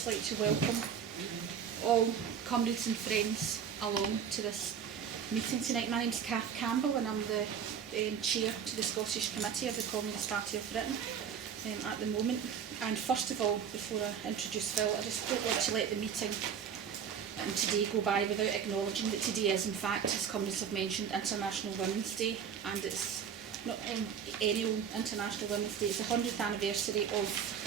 just like to welcome all comrades and friends along to this meeting tonight. My name's Kath Campbell and I'm the chair to the Scottish Committee of the Communist Party of Britain at the moment. And first of all, before I introduce Phil, I just don't want to let the meeting today go by without acknowledging that today is in fact, as comrades have mentioned, International Women's Day, and it's not any old International Women's Day, it's the 100th anniversary of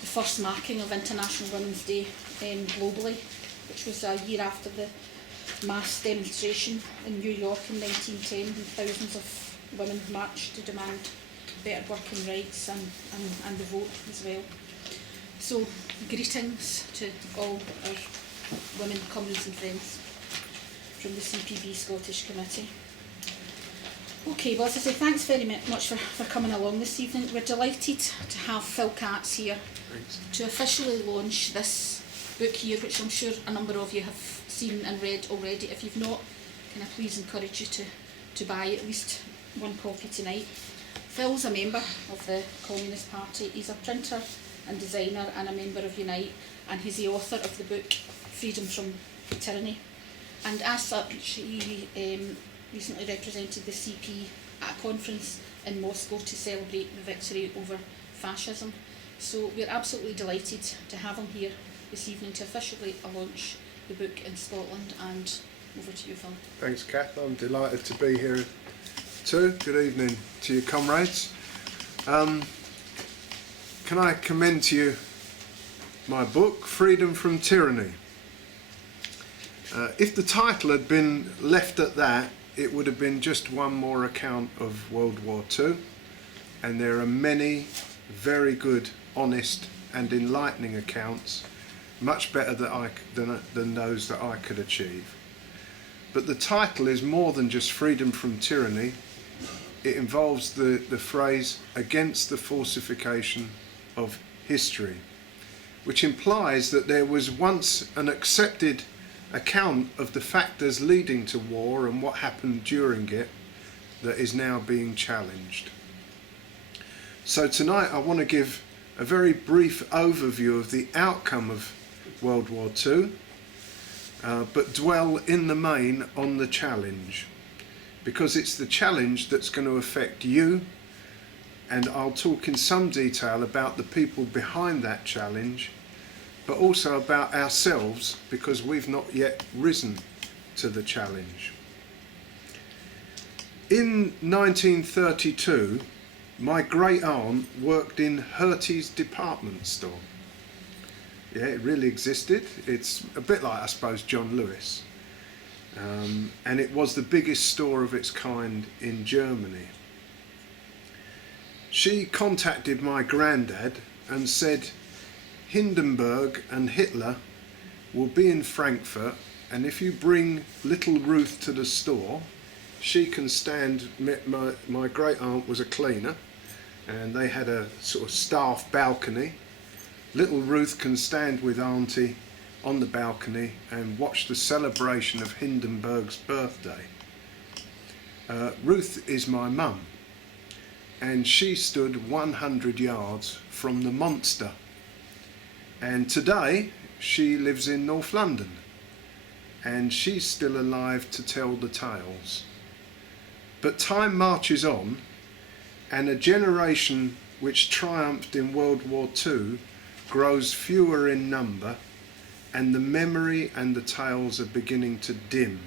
the first marking of International Women's Day globally, which was a year after the mass demonstration in New York in 1910 when thousands of women marched to demand better working rights and the vote as well. So greetings to all our women comrades and friends from the CPB Scottish Committee. Okay, well, as I say, thanks very much for coming along this evening. We're delighted to have Phil Katz here to officially launch this book here, which I'm sure a number of you have seen and read already. If you've not, can I please encourage you to buy at least one copy tonight. Phil's a member of the Communist Party. He's a printer and designer and a member of Unite, and he's the author of the book Freedom From Tyranny. And as such, he recently represented the CP at a conference in Moscow to celebrate the victory over fascism. So we're absolutely delighted to have him here this evening to officially launch the book in Scotland, and over to you, Phil. Thanks, Kath. I'm delighted to be here too. Good evening to you, comrades. Can I commend to you my book, Freedom From Tyranny? If the title had been left at that, it would have been just one more account of World War II, and there are many very good, honest and enlightening accounts, much better than those that I could achieve. But the title is more than just Freedom From Tyranny. It involves the phrase against the falsification of history, which implies that there was once an accepted account of the factors leading to war and what happened during it that is now being challenged. So tonight I want to give a very brief overview of the outcome of World War II, but dwell in the main on the challenge, because it's the challenge that's going to affect you, and I'll talk in some detail about the people behind that challenge, but also about ourselves, because we've not yet risen to the challenge. In 1932, my great aunt worked in Hertie's department store. Yeah, it really existed. It's a bit like, I suppose, John Lewis. And it was the biggest store of its kind in Germany. She contacted my granddad and said, Hindenburg and Hitler will be in Frankfurt, and if you bring little Ruth to the store, she can stand. My great aunt was a cleaner, and they had a sort of staff balcony. Little Ruth can stand with Auntie on the balcony and watch the celebration of Hindenburg's birthday. Ruth is my mum, and she stood 100 yards from the monster. And today she lives in North London, and she's still alive to tell the tales. But time marches on, and a generation which triumphed in World War II grows fewer in number, and the memory and the tales are beginning to dim.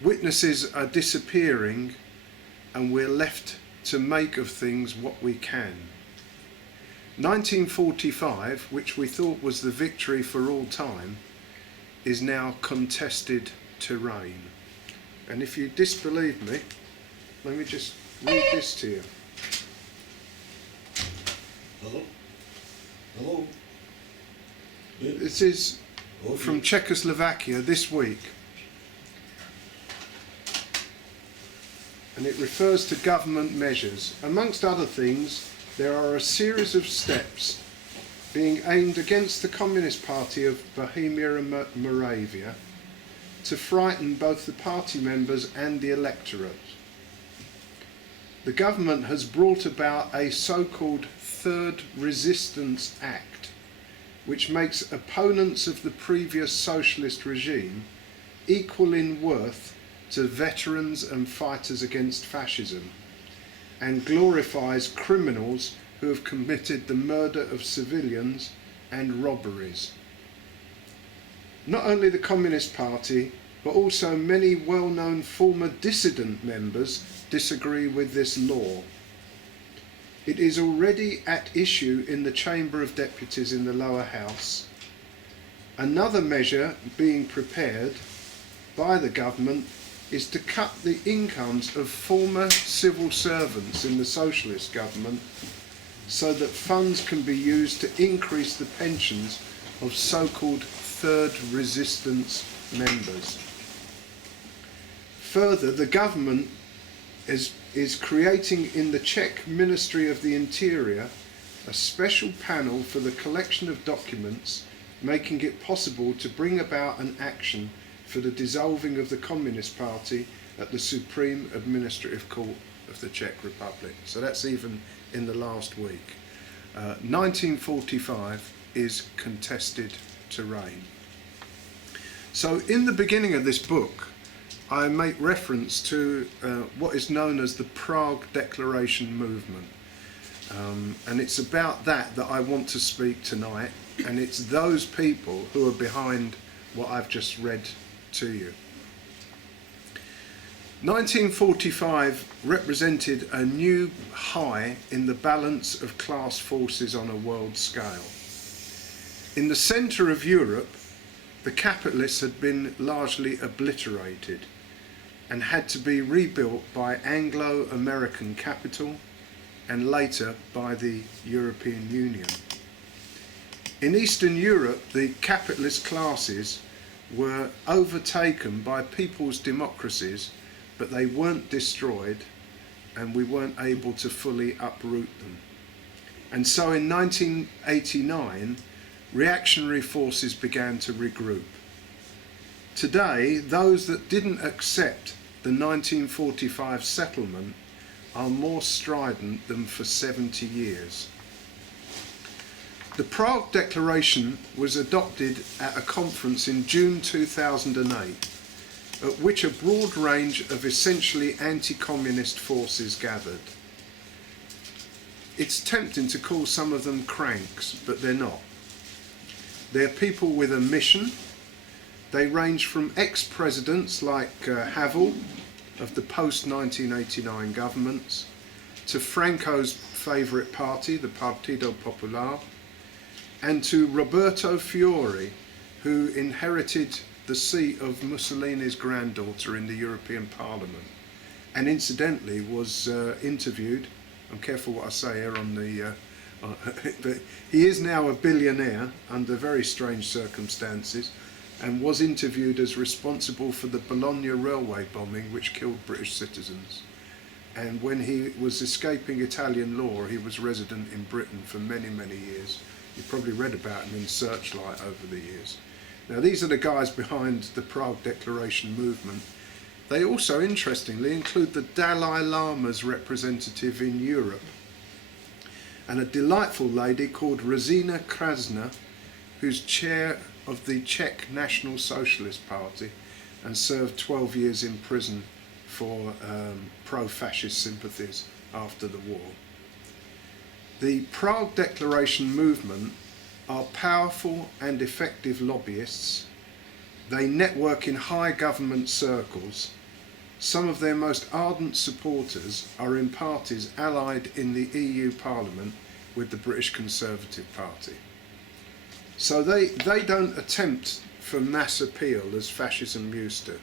Witnesses are disappearing, and we're left to make of things what we can. 1945, which we thought was the victory for all time, is now contested terrain. And if you disbelieve me, let me just read this to you. Hello? Hello? This is from Czechoslovakia this week. And it refers to government measures. Amongst other things, there are a series of steps being aimed against the Communist Party of Bohemia and Moravia to frighten both the party members and the electorate. The government has brought about a so-called Third Resistance Act, which makes opponents of the previous socialist regime equal in worth to veterans and fighters against fascism, and glorifies criminals who have committed the murder of civilians and robberies. Not only the Communist Party, but also many well-known former dissident members disagree with this law. It is already at issue in the Chamber of Deputies in the lower house. Another measure being prepared by the government is to cut the incomes of former civil servants in the socialist government so that funds can be used to increase the pensions of so-called third resistance members. Further, the government is creating in the Czech Ministry of the Interior a special panel for the collection of documents, making it possible to bring about an action for the dissolving of the Communist Party at the Supreme Administrative Court of the Czech Republic. So that's even in the last week. 1945 is contested terrain. So in the beginning of this book, I make reference to what is known as the Prague Declaration movement. And it's about that I want to speak tonight, and it's those people who are behind what I've just read to you. 1945 represented a new high in the balance of class forces on a world scale. In the centre of Europe, the capitalists had been largely obliterated and had to be rebuilt by Anglo-American capital and later by the European Union. In Eastern Europe, the capitalist classes were overtaken by people's democracies, but they weren't destroyed, and we weren't able to fully uproot them. And so in 1989, reactionary forces began to regroup. Today, those that didn't accept the 1945 settlement are more strident than for 70 years. The Prague Declaration was adopted at a conference in June 2008, at which a broad range of essentially anti-communist forces gathered. It's tempting to call some of them cranks, but they're not. They're people with a mission. They range from ex-presidents like Havel of the post-1989 governments, to Franco's favourite party, the Partito Popolare, and to Roberto Fiori, who inherited the seat of Mussolini's granddaughter in the European Parliament, and incidentally was interviewed, I'm careful what I say here on the, but he is now a billionaire under very strange circumstances, and was interviewed as responsible for the Bologna railway bombing which killed British citizens. And when he was escaping Italian law, he was resident in Britain for many, many years. You probably read about him in Searchlight over the years. Now, these are the guys behind the Prague Declaration movement. They also, interestingly, include the Dalai Lama's representative in Europe, and a delightful lady called Rozina Krasna, who's chair of the Czech National Socialist Party and served 12 years in prison for pro-fascist sympathies after the war. The Prague Declaration movement are powerful and effective lobbyists. They network in high government circles. Some of their most ardent supporters are in parties allied in the EU Parliament with the British Conservative Party. So they don't attempt for mass appeal as fascism used to.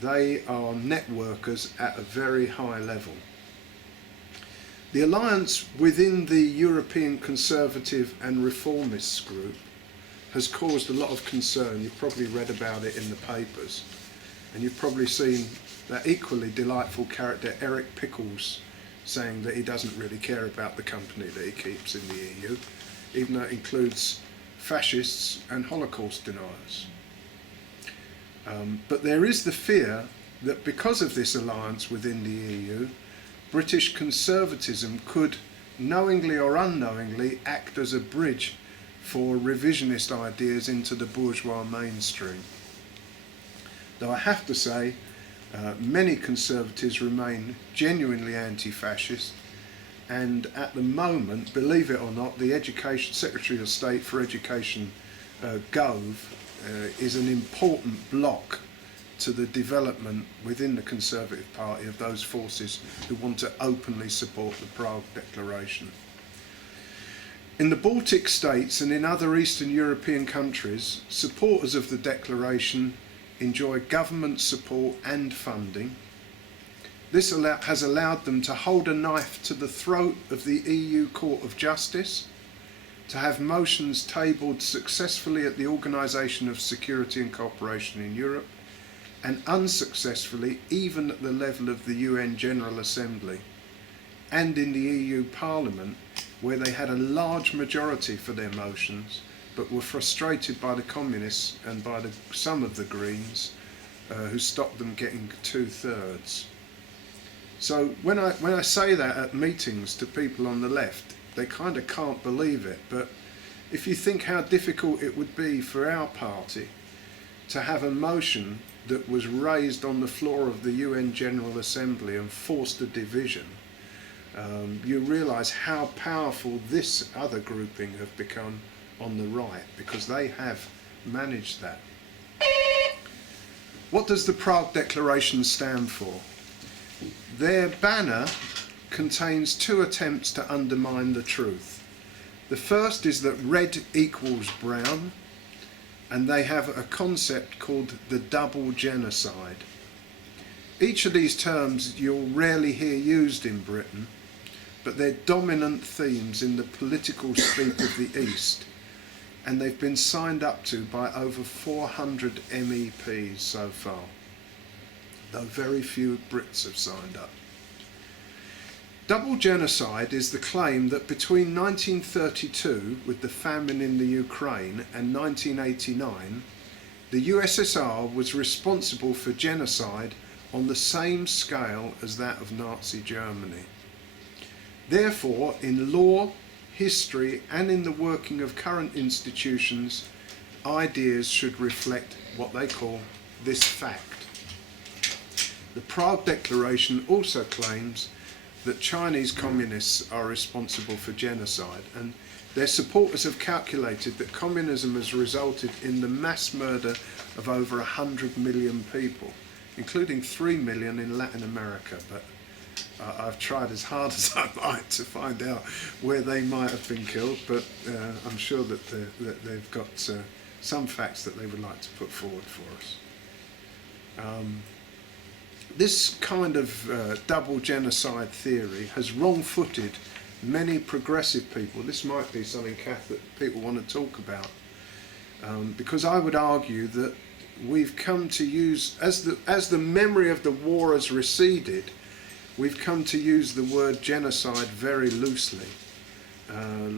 They are networkers at a very high level. The alliance within the European Conservative and Reformists group has caused a lot of concern. You've probably read about it in the papers, and you've probably seen that equally delightful character Eric Pickles saying that he doesn't really care about the company that he keeps in the EU, even though it includes fascists and Holocaust deniers. But there is the fear that because of this alliance within the EU, British conservatism could, knowingly or unknowingly, act as a bridge for revisionist ideas into the bourgeois mainstream. Though I have to say, many conservatives remain genuinely anti-fascist, and at the moment, believe it or not, the Secretary of State for Education, Gove, is an important block to the development within the Conservative Party of those forces who want to openly support the Prague Declaration. In the Baltic states and in other Eastern European countries, supporters of the Declaration enjoy government support and funding. This has allowed them to hold a knife to the throat of the EU Court of Justice, to have motions tabled successfully at the Organisation of Security and Cooperation in Europe, and unsuccessfully even at the level of the UN General Assembly and in the EU Parliament, where they had a large majority for their motions but were frustrated by the communists and by some of the Greens who stopped them getting 2/3. So when I say that at meetings to people on the left, they kind of can't believe it. But if you think how difficult it would be for our party to have a motion that was raised on the floor of the UN General Assembly and forced a division, you realise how powerful this other grouping have become on the right, because they have managed that. What does the Prague Declaration stand for? Their banner contains two attempts to undermine the truth. The first is that red equals brown, and they have a concept called the double genocide. Each of these terms you'll rarely hear used in Britain, but they're dominant themes in the political speak of the East, and they've been signed up to by over 400 MEPs so far, though very few Brits have signed up. Double genocide is the claim that between 1932, with the famine in the Ukraine, and 1989, the USSR was responsible for genocide on the same scale as that of Nazi Germany. Therefore, in law, history, and in the working of current institutions, ideas should reflect what they call this fact. The Prague Declaration also claims that Chinese communists are responsible for genocide, and their supporters have calculated that communism has resulted in the mass murder of over 100 million people, including 3 million in Latin America, but I've tried as hard as I might to find out where they might have been killed, but I'm sure that they've got some facts that they would like to put forward for us. This kind of double genocide theory has wrong-footed many progressive people. This might be something, Kath, that people want to talk about, because I would argue that we've come to use, as the memory of the war has receded, we've come to use the word genocide very loosely.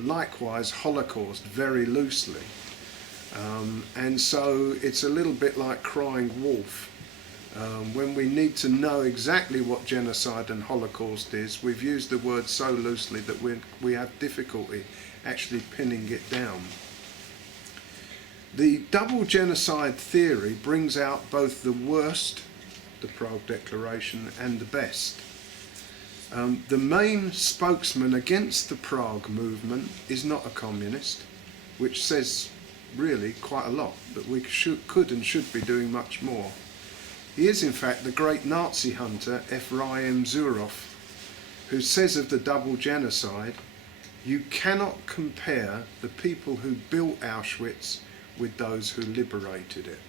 Likewise, Holocaust very loosely. And so it's a little bit like crying wolf. When we need to know exactly what genocide and Holocaust is, we've used the word so loosely that we have difficulty actually pinning it down. The double genocide theory brings out both the worst, the Prague Declaration, and the best. The main spokesman against the Prague movement is not a communist, which says really quite a lot, that we could and should be doing much more. He is in fact the great Nazi hunter Ephraim Zurov, who says of the double genocide, "You cannot compare the people who built Auschwitz with those who liberated it."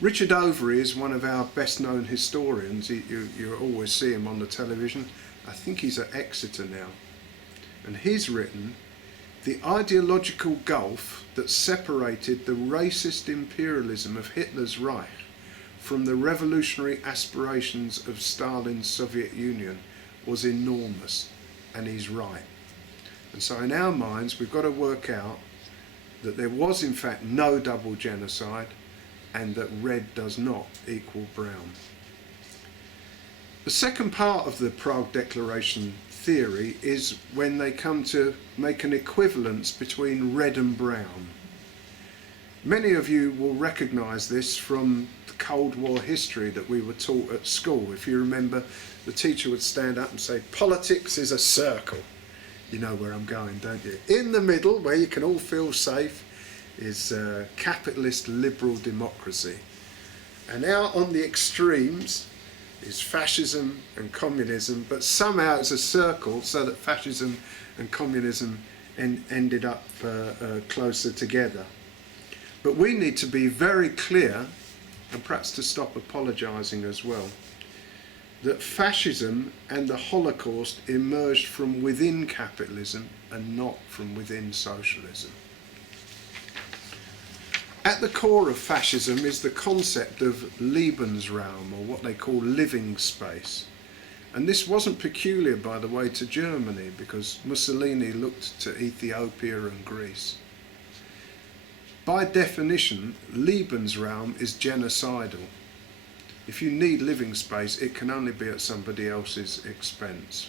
Richard Overy is one of our best known historians. You always see him on the television. I think he's at Exeter now. And he's written, "The ideological gulf that separated the racist imperialism of Hitler's Reich from the revolutionary aspirations of Stalin's Soviet Union was enormous," and he's right. And so in our minds we've got to work out that there was in fact no double genocide, and that red does not equal brown. The second part of the Prague Declaration theory is when they come to make an equivalence between red and brown. Many of you will recognise this from the Cold War history that we were taught at school. If you remember, the teacher would stand up and say, politics is a circle. You know where I'm going, don't you? In the middle, where you can all feel safe, is capitalist liberal democracy. And out on the extremes is fascism and communism, but somehow it's a circle so that fascism and communism ended up closer together. But we need to be very clear, and perhaps to stop apologising as well, that fascism and the Holocaust emerged from within capitalism and not from within socialism. At the core of fascism is the concept of Lebensraum, or what they call living space. And this wasn't peculiar, by the way, to Germany, because Mussolini looked to Ethiopia and Greece. By definition, Lebensraum is genocidal. If you need living space, it can only be at somebody else's expense.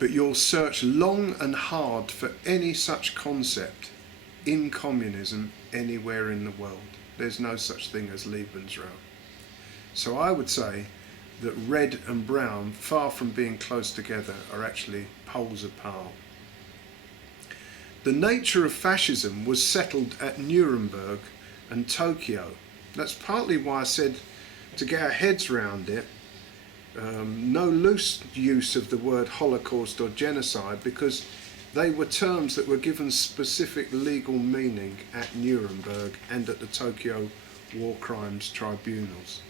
But you'll search long and hard for any such concept in communism anywhere in the world. There's no such thing as Lebensraum. So I would say that red and brown, far from being close together, are actually poles apart. The nature of fascism was settled at Nuremberg and Tokyo. That's partly why I said, to get our heads round it, no loose use of the word Holocaust or genocide, because they were terms that were given specific legal meaning at Nuremberg and at the Tokyo War Crimes Tribunals.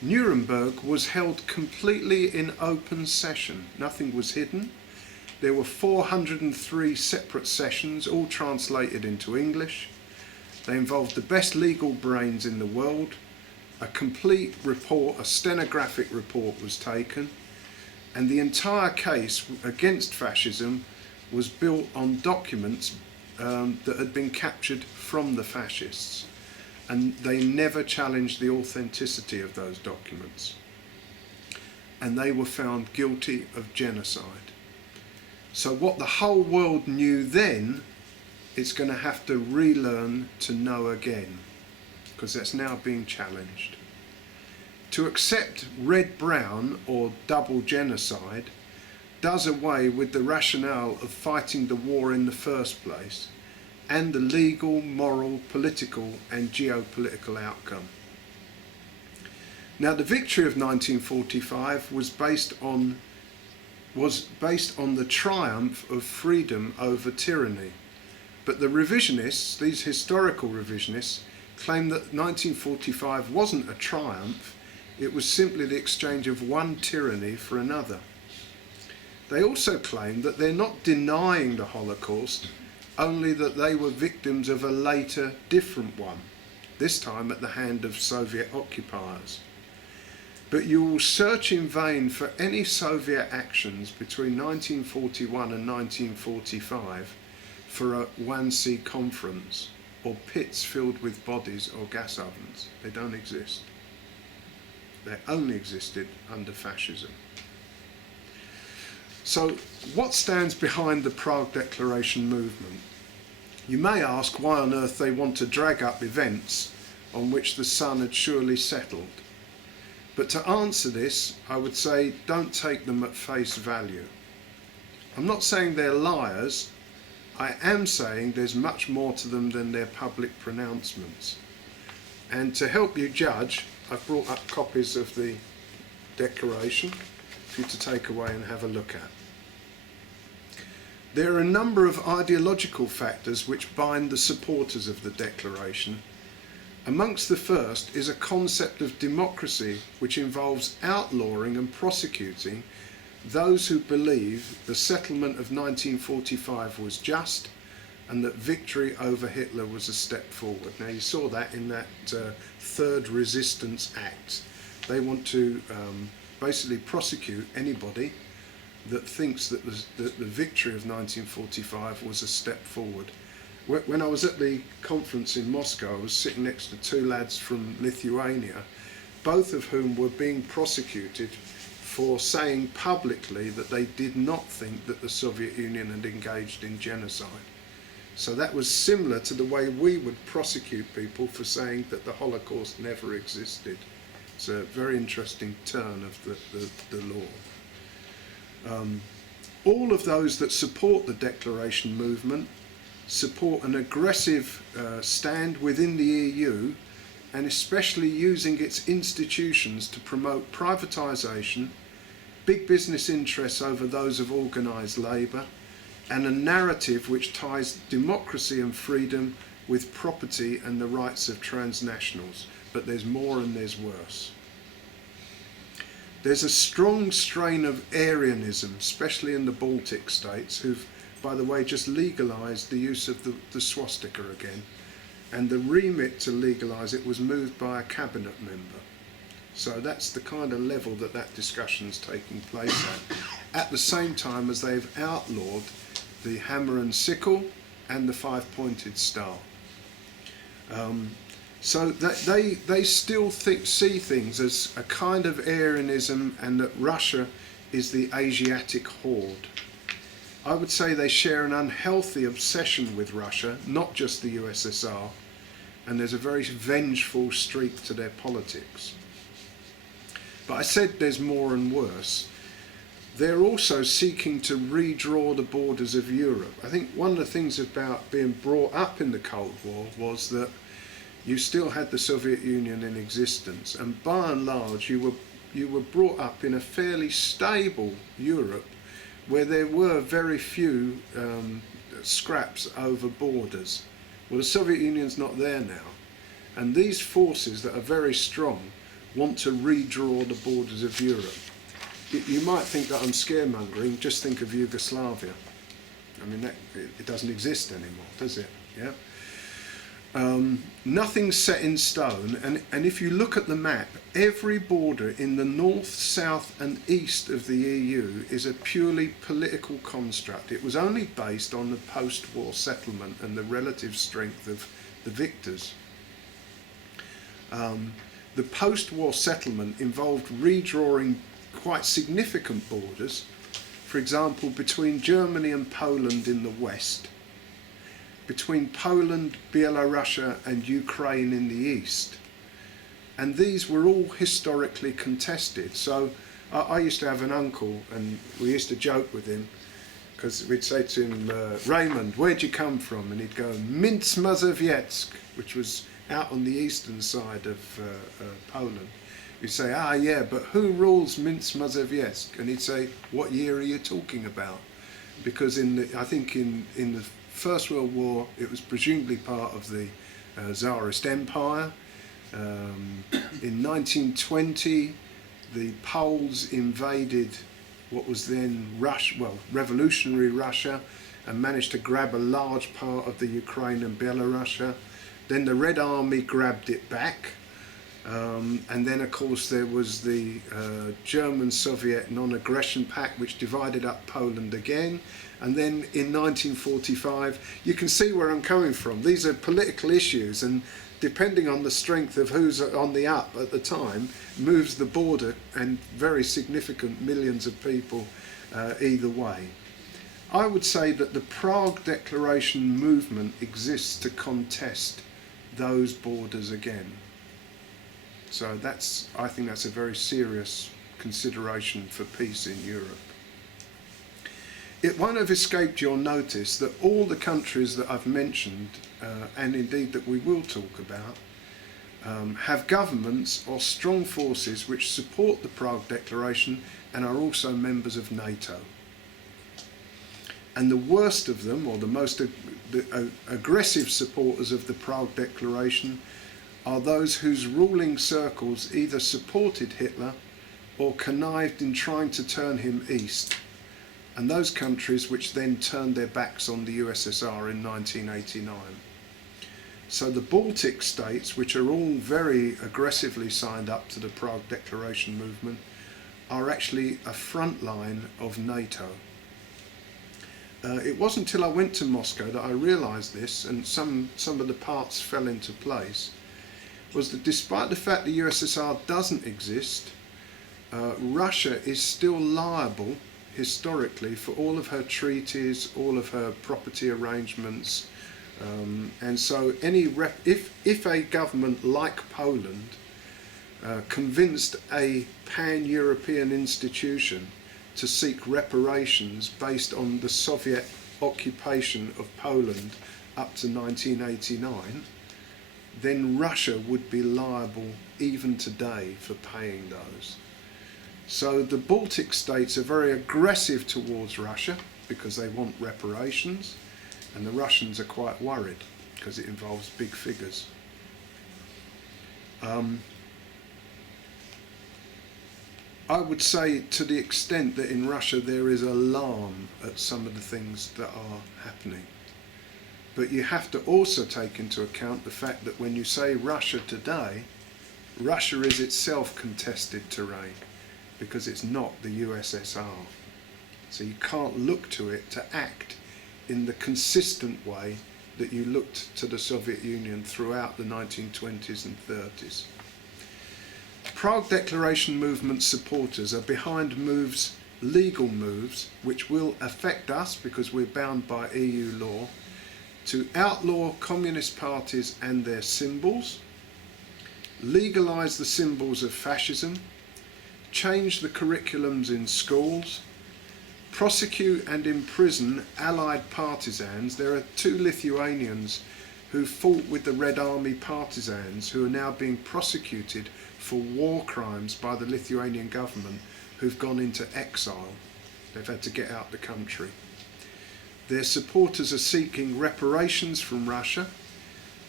Nuremberg was held completely in open session. Nothing was hidden. There were 403 separate sessions, all translated into English. They involved the best legal brains in the world. A complete report, a stenographic report was taken, and the entire case against fascism was built on documents that had been captured from the fascists, and they never challenged the authenticity of those documents. And they were found guilty of genocide. So what the whole world knew then, it's going to have to relearn to know again, because that's now being challenged. To accept red-brown or double genocide does away with the rationale of fighting the war in the first place and the legal, moral, political and geopolitical outcome. Now, the victory of 1945 was based on the triumph of freedom over tyranny. But the revisionists, these historical revisionists, claim that 1945 wasn't a triumph, it was simply the exchange of one tyranny for another. They also claim that they're not denying the Holocaust, only that they were victims of a later, different one, this time at the hand of Soviet occupiers. But you will search in vain for any Soviet actions between 1941 and 1945 for a Wannsee conference or pits filled with bodies or gas ovens. They don't exist. They only existed under fascism. So what stands behind the Prague Declaration movement? You may ask why on earth they want to drag up events on which the sun had surely settled. But to answer this, I would say don't take them at face value. I'm not saying they're liars. I am saying there's much more to them than their public pronouncements. And to help you judge, I've brought up copies of the Declaration for you to take away and have a look at. There are a number of ideological factors which bind the supporters of the Declaration. Amongst the first is a concept of democracy which involves outlawing and prosecuting those who believe the settlement of 1945 was just and that victory over Hitler was a step forward. Now you saw that in that Third Resistance Act. They want to basically prosecute anybody that thinks that the victory of 1945 was a step forward. When I was at the conference in Moscow, I was sitting next to two lads from Lithuania, both of whom were being prosecuted for saying publicly that they did not think that the Soviet Union had engaged in genocide. So that was similar to the way we would prosecute people for saying that the Holocaust never existed. It's a very interesting turn of the law. All of those that support the Declaration movement support an aggressive stand within the EU, and especially using its institutions to promote privatisation, big business interests over those of organised labour, and a narrative which ties democracy and freedom with property and the rights of transnationals. But there's more and there's worse. There's a strong strain of Aryanism, especially in the Baltic states, who've, by the way, just legalised the use of the swastika again. And the remit to legalise it was moved by a cabinet member. So that's the kind of level that discussion's taking place at the same time as they've outlawed the hammer and sickle and the five-pointed star. So that they still see things as a kind of Aryanism, and that Russia is the Asiatic horde. I would say they share an unhealthy obsession with Russia, not just the USSR, and there's a very vengeful streak to their politics. But I said there's more and worse. They're also seeking to redraw the borders of Europe. I think one of the things about being brought up in the Cold War was that you still had the Soviet Union in existence, and by and large you were brought up in a fairly stable Europe where there were very few scraps over borders. Well, the Soviet Union's not there now, and these forces that are very strong want to redraw the borders of Europe. You might think that I'm scaremongering, just think of Yugoslavia. I mean, it doesn't exist anymore, does it? Yeah. Nothing's set in stone, and if you look at the map, every border in the north, south and east of the EU is a purely political construct. It was only based on the post-war settlement and the relative strength of the victors. The post-war settlement involved redrawing quite significant borders, for example, between Germany and Poland in the west, between Poland, Belarus and Ukraine in the east. And these were all historically contested. So I used to have an uncle, and we used to joke with him, because we'd say to him, Raymond, where'd you come from? And he'd go, Minsk Mazowiecki, which was out on the eastern side of Poland. You'd say, yeah, but who rules Minsk Mazowiecki? And he'd say, what year are you talking about? Because I think in the First World War, it was presumably part of the Tsarist Empire. In 1920, the Poles invaded what was then revolutionary Russia, and managed to grab a large part of the Ukraine and Belarus. Then the Red Army grabbed it back. And then, of course, there was the German-Soviet non-aggression pact, which divided up Poland again. And then in 1945, you can see where I'm coming from. These are political issues, and depending on the strength of who's on the up at the time, moves the border and very significant millions of people either way. I would say that the Prague Declaration movement exists to contest those borders again. So I think that's a very serious consideration for peace in Europe. It won't have escaped your notice that all the countries that I've mentioned, and indeed that we will talk about, have governments or strong forces which support the Prague Declaration and are also members of NATO. And the worst of them, or the most aggressive supporters of the Prague Declaration, are those whose ruling circles either supported Hitler or connived in trying to turn him east, and those countries which then turned their backs on the USSR in 1989. So the Baltic states, which are all very aggressively signed up to the Prague Declaration movement, are actually a front line of NATO. It wasn't until I went to Moscow that I realised this, and some of the parts fell into place, was that despite the fact the USSR doesn't exist, Russia is still liable historically for all of her treaties, all of her property arrangements, and so if a government like Poland convinced a pan-European institution to seek reparations based on the Soviet occupation of Poland up to 1989, then Russia would be liable even today for paying those. So the Baltic states are very aggressive towards Russia because they want reparations, and the Russians are quite worried because it involves big figures. I would say, to the extent that in Russia there is alarm at some of the things that are happening. But you have to also take into account the fact that when you say Russia today, Russia is itself contested terrain, because it's not the USSR. So you can't look to it to act in the consistent way that you looked to the Soviet Union throughout the 1920s and 30s. Prague Declaration movement supporters are behind moves, legal moves, which will affect us because we're bound by EU law, to outlaw communist parties and their symbols, legalise the symbols of fascism, change the curriculums in schools, prosecute and imprison Allied partisans. There are 2 Lithuanians who fought with the Red Army partisans who are now being prosecuted for war crimes by the Lithuanian government, who've gone into exile. They've had to get out the country. Their supporters are seeking reparations from Russia.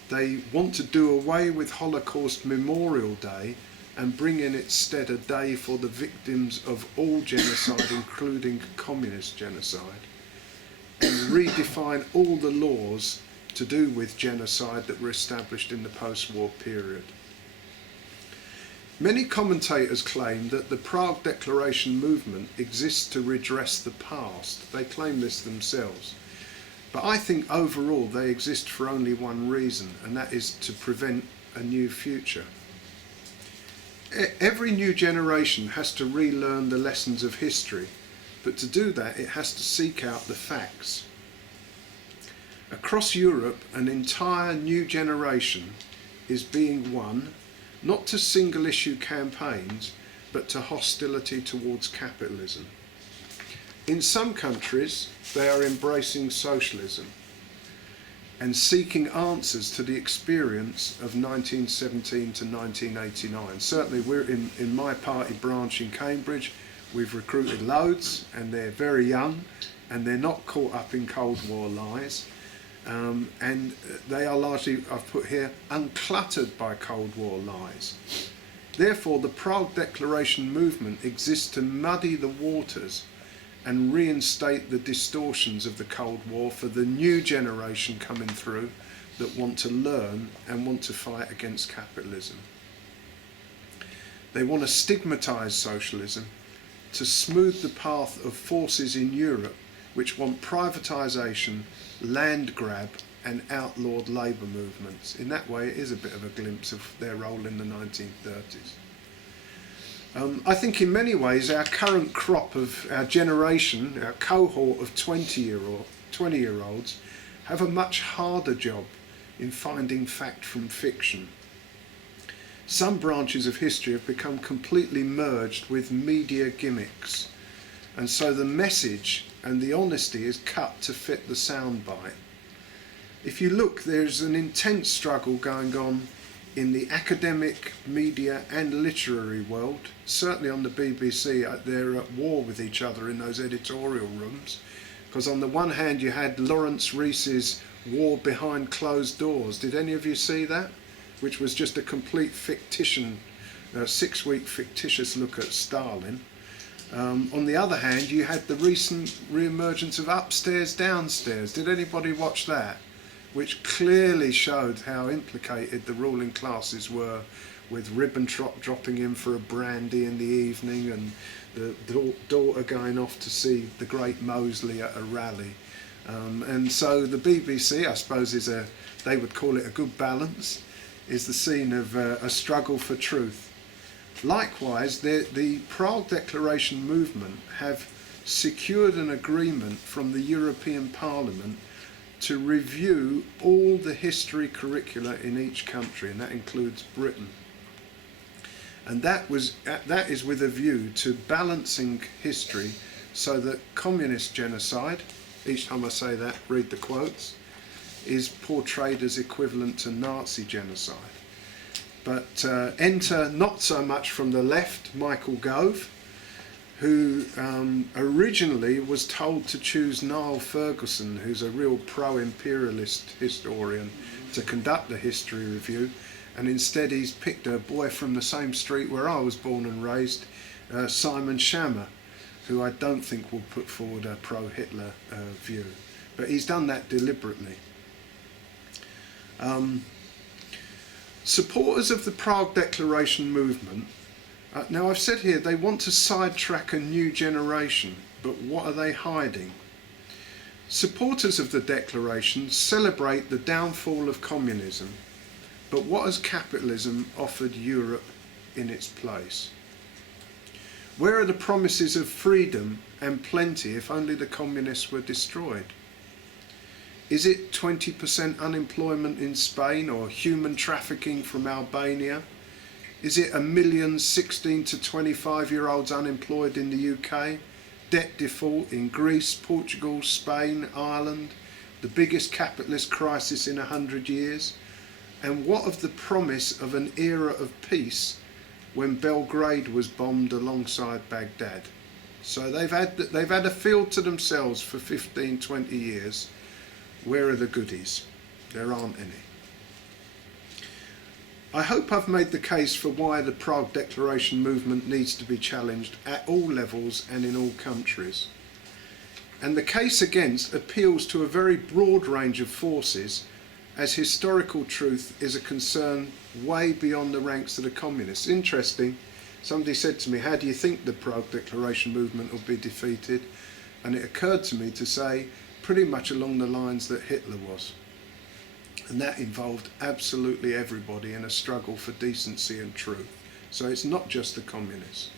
They want to do away with Holocaust Memorial Day and bring in its stead a day for the victims of all genocide, including communist genocide, and redefine all the laws to do with genocide that were established in the post-war period. Many commentators claim that the Prague Declaration movement exists to redress the past. They claim this themselves. But I think overall they exist for only one reason, and that is to prevent a new future. Every new generation has to relearn the lessons of history, but to do that it has to seek out the facts. Across Europe, an entire new generation is being won, not to single-issue campaigns, but to hostility towards capitalism. In some countries, they are embracing socialism and seeking answers to the experience of 1917 to 1989. Certainly we're in my party branch in Cambridge, we've recruited loads, and they're very young, and they're not caught up in Cold War lies. And they are largely, I've put here, uncluttered by Cold War lies. Therefore, the Prague Declaration movement exists to muddy the waters and reinstate the distortions of the Cold War for the new generation coming through that want to learn and want to fight against capitalism. They want to stigmatise socialism, to smooth the path of forces in Europe which want privatisation, land grab and outlawed labour movements. In that way it is a bit of a glimpse of their role in the 1930s. I think in many ways our current crop of our generation, our cohort of 20-year-olds have a much harder job in finding fact from fiction. Some branches of history have become completely merged with media gimmicks, and so the message and the honesty is cut to fit the soundbite. If you look, there's an intense struggle going on in the academic, media and literary world. Certainly on the BBC, they're at war with each other in those editorial rooms, because on the one hand you had Lawrence Rees's War Behind Closed Doors. Did any of you see that? Which was just a complete fictitious, 6-week fictitious look at Stalin. On the other hand, you had the recent re-emergence of Upstairs, Downstairs. Did anybody watch that? Which clearly showed how implicated the ruling classes were, with Ribbentrop dropping in for a brandy in the evening and the daughter going off to see the great Mosley at a rally. And so the BBC, I suppose, they would call it a good balance, is the scene of a struggle for truth. Likewise, the Prague Declaration movement have secured an agreement from the European Parliament to review all the history curricula in each country, and that includes Britain. And that is with a view to balancing history so that communist genocide, each time I say that, read the quotes, is portrayed as equivalent to Nazi genocide. But enter not so much from the left, Michael Gove, who originally was told to choose Niall Ferguson, who's a real pro-imperialist historian, to conduct the history review, and instead he's picked a boy from the same street where I was born and raised, Simon Schama, who I don't think will put forward a pro-Hitler view. But he's done that deliberately. Supporters of the Prague Declaration movement, now I've said here they want to sidetrack a new generation, but what are they hiding? Supporters of the Declaration celebrate the downfall of communism, but what has capitalism offered Europe in its place? Where are the promises of freedom and plenty if only the communists were destroyed? Is it 20% unemployment in Spain or human trafficking from Albania? Is it 1 million 16 to 25-year-olds unemployed in the UK? Debt default in Greece, Portugal, Spain, Ireland? The biggest capitalist crisis in 100 years? And what of the promise of an era of peace when Belgrade was bombed alongside Baghdad? So they've had a field to themselves for 15, 20 years. Where are the goodies? There aren't any. I hope I've made the case for why the Prague Declaration movement needs to be challenged at all levels and in all countries. And the case against appeals to a very broad range of forces, as historical truth is a concern way beyond the ranks of the communists. Interesting, somebody said to me, how do you think the Prague Declaration movement will be defeated? And it occurred to me to say, pretty much along the lines that Hitler was. And that involved absolutely everybody in a struggle for decency and truth. So it's not just the communists.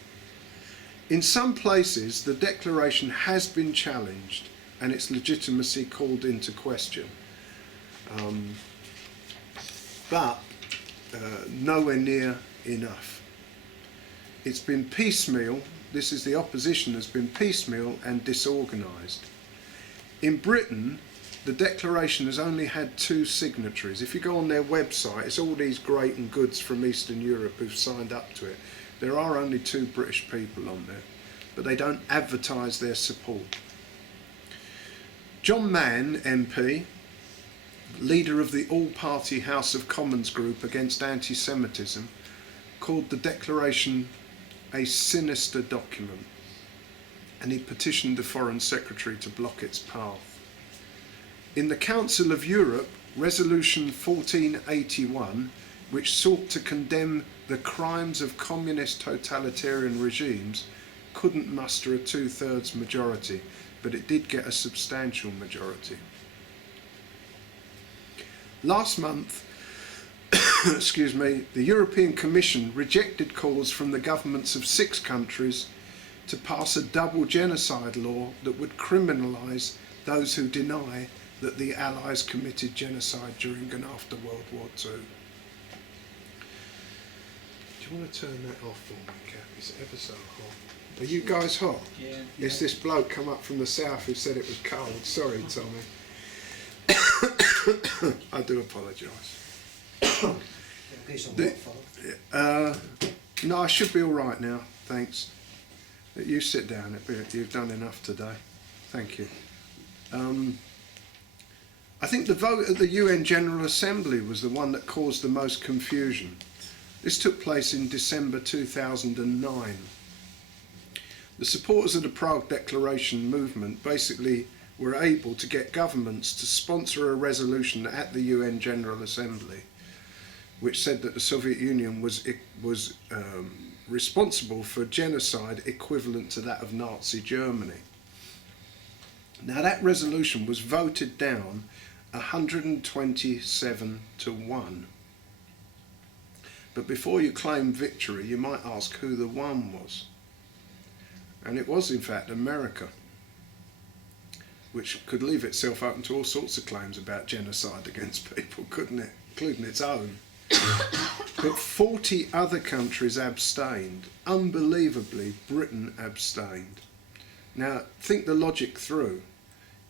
In some places, the declaration has been challenged and its legitimacy called into question. But nowhere near enough. It's been piecemeal. This is the opposition has been piecemeal and disorganised. In Britain, the declaration has only had 2 signatories. If you go on their website, it's all these great and goods from Eastern Europe who've signed up to it. There are only 2 British people on there, but they don't advertise their support. John Mann, MP, leader of the all-party House of Commons group against anti-Semitism, called the declaration a sinister document, and he petitioned the Foreign Secretary to block its path. In the Council of Europe, Resolution 1481, which sought to condemn the crimes of communist totalitarian regimes, couldn't muster a 2/3 majority, but it did get a substantial majority. Last month, excuse me, the European Commission rejected calls from the governments of 6 countries to pass a double genocide law that would criminalise those who deny that the Allies committed genocide during and after World War II. Do you want to turn that off for me, Cap? It's ever so hot. Are you guys hot? Yeah. It's this bloke come up from the south who said it was cold. Sorry, Tommy. I do apologise. No, I should be all right now, thanks. You sit down, you've done enough today. Thank you. I think the vote at the UN General Assembly was the one that caused the most confusion. This took place in December 2009. The supporters of the Prague Declaration movement basically were able to get governments to sponsor a resolution at the UN General Assembly which said that the Soviet Union was responsible for genocide equivalent to that of Nazi Germany. Now that resolution was voted down 127 to 1. But before you claim victory, you might ask who the one was. And it was, in fact, America, which could leave itself open to all sorts of claims about genocide against people, couldn't it? Including its own. But 40 other countries abstained. Unbelievably, Britain abstained. Now, think the logic through.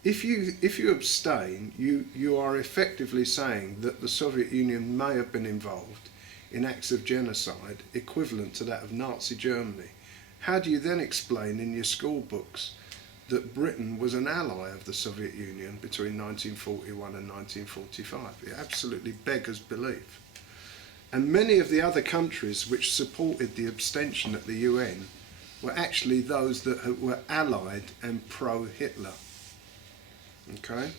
If you abstain, you are effectively saying that the Soviet Union may have been involved in acts of genocide equivalent to that of Nazi Germany. How do you then explain in your school books that Britain was an ally of the Soviet Union between 1941 and 1945? It absolutely beggars belief. And many of the other countries which supported the abstention at the UN were actually those that were allied and pro-Hitler. Okay?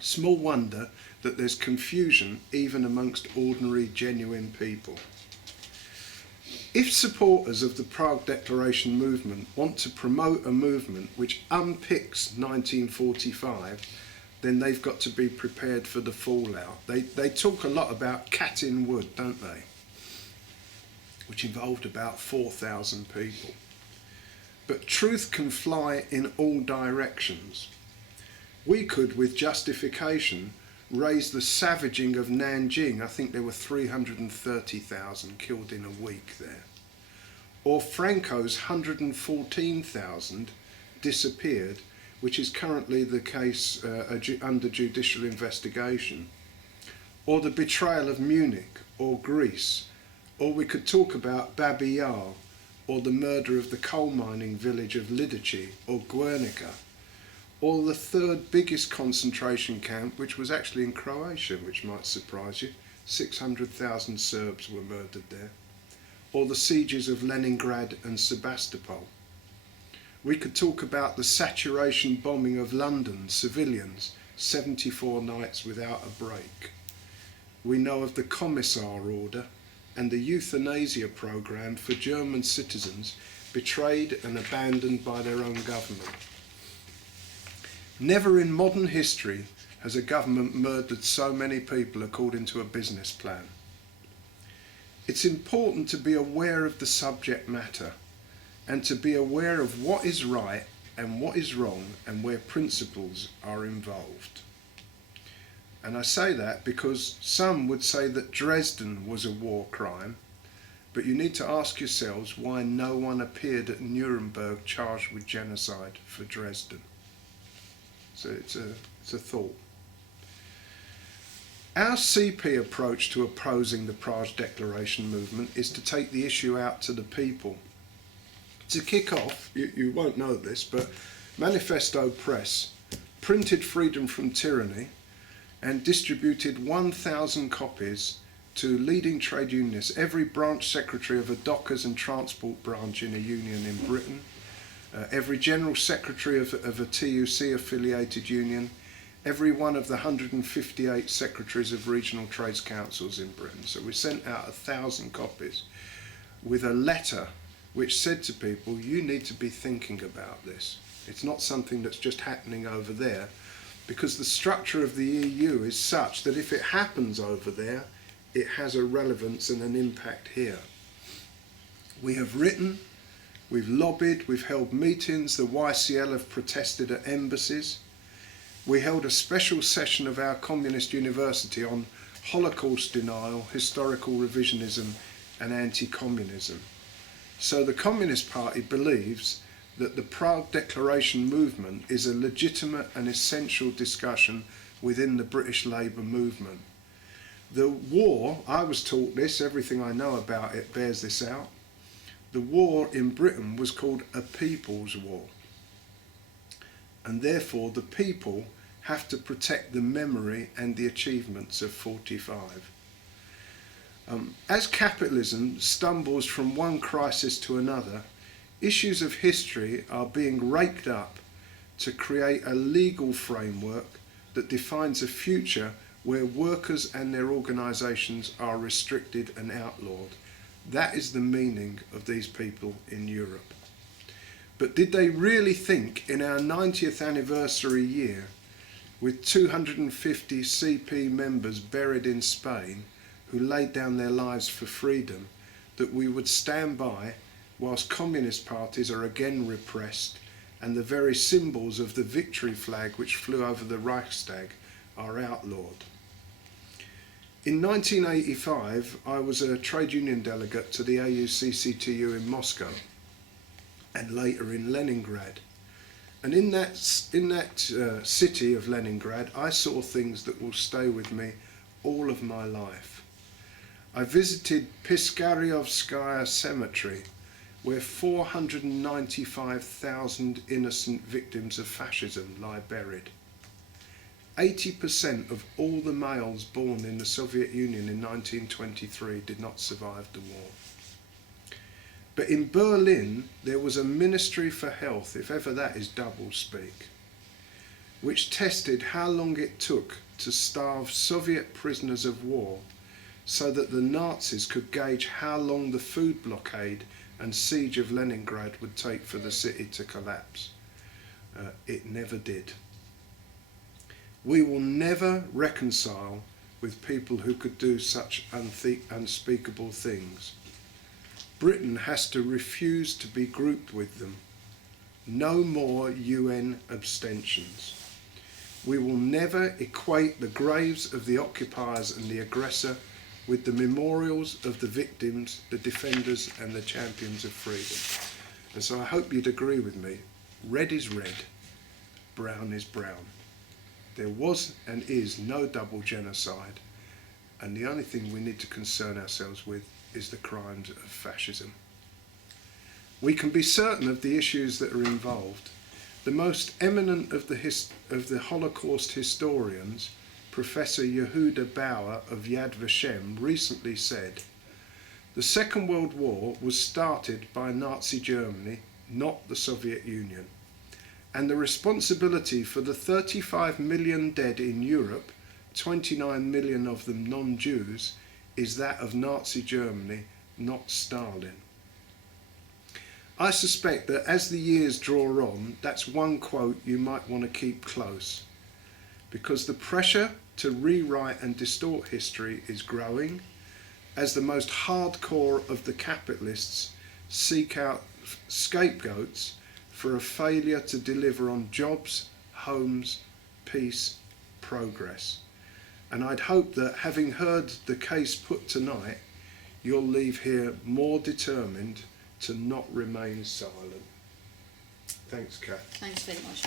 Small wonder that there's confusion even amongst ordinary, genuine people. If supporters of the Prague Declaration movement want to promote a movement which unpicks 1945, then they've got to be prepared for the fallout. They talk a lot about cat in wood, don't they? Which involved about 4,000 people. But truth can fly in all directions. We could, with justification, raise the savaging of Nanjing. I think there were 330,000 killed in a week there. Or Franco's 114,000 disappeared, which is currently the case under judicial investigation. Or the betrayal of Munich or Greece. Or we could talk about Babi Yar, or the murder of the coal mining village of Lidice or Guernica. Or the third biggest concentration camp, which was actually in Croatia, which might surprise you. 600,000 Serbs were murdered there. Or the sieges of Leningrad and Sebastopol. We could talk about the saturation bombing of London, civilians, 74 nights without a break. We know of the Commissar order and the euthanasia programme for German citizens betrayed and abandoned by their own government. Never in modern history has a government murdered so many people according to a business plan. It's important to be aware of the subject matter and to be aware of what is right and what is wrong and where principles are involved. And I say that because some would say that Dresden was a war crime, but you need to ask yourselves why no one appeared at Nuremberg charged with genocide for Dresden. So it's a thought. Our CP approach to opposing the Prague Declaration movement is to take the issue out to the people. To kick off, you won't know this, but Manifesto Press printed Freedom From Tyranny and distributed 1,000 copies to leading trade unionists, every branch secretary of a Dockers and Transport branch in a union in Britain, every general secretary of a TUC affiliated union, every one of the 158 secretaries of regional trades councils in Britain. So we sent out 1,000 copies with a letter which said to people, you need to be thinking about this. It's not something that's just happening over there, because the structure of the EU is such that if it happens over there, it has a relevance and an impact here. We have written, we've lobbied, we've held meetings, the YCL have protested at embassies. We held a special session of our communist university on Holocaust denial, historical revisionism and anti-communism. So the Communist Party believes that the Prague Declaration movement is a legitimate and essential discussion within the British Labour movement. The war, I was taught this, everything I know about it bears this out. The war in Britain was called a people's war. And therefore the people have to protect the memory and the achievements of 45. As capitalism stumbles from one crisis to another, issues of history are being raked up to create a legal framework that defines a future where workers and their organisations are restricted and outlawed. That is the meaning of these people in Europe. But did they really think in our 90th anniversary year, with 250 CP members buried in Spain, who laid down their lives for freedom, that we would stand by whilst communist parties are again repressed and the very symbols of the victory flag which flew over the Reichstag are outlawed. In 1985, I was a trade union delegate to the AUCCTU in Moscow and later in Leningrad. And in that city of Leningrad, I saw things that will stay with me all of my life. I visited Piskaryovskaya Cemetery, where 495,000 innocent victims of fascism lie buried. 80% of all the males born in the Soviet Union in 1923 did not survive the war. But in Berlin, there was a Ministry for Health, if ever that is double speak, which tested how long it took to starve Soviet prisoners of war so that the Nazis could gauge how long the food blockade and siege of Leningrad would take for the city to collapse. It never did. We will never reconcile with people who could do such unspeakable things. Britain has to refuse to be grouped with them. No more UN abstentions. We will never equate the graves of the occupiers and the aggressor with the memorials of the victims, the defenders and the champions of freedom. And so I hope you'd agree with me. Red is red, brown is brown. There was and is no double genocide, and the only thing we need to concern ourselves with is the crimes of fascism. We can be certain of the issues that are involved. The most eminent of the Holocaust historians, Professor Yehuda Bauer of Yad Vashem, recently said, "The Second World War was started by Nazi Germany, not the Soviet Union. And the responsibility for the 35 million dead in Europe, 29 million of them non-Jews, is that of Nazi Germany, not Stalin." I suspect that as the years draw on, that's one quote you might want to keep close, because the pressure to rewrite and distort history is growing as the most hardcore of the capitalists seek out scapegoats for a failure to deliver on jobs, homes, peace, progress. And I'd hope that, having heard the case put tonight, you'll leave here more determined to not remain silent. Thanks, Kath. Thanks very much.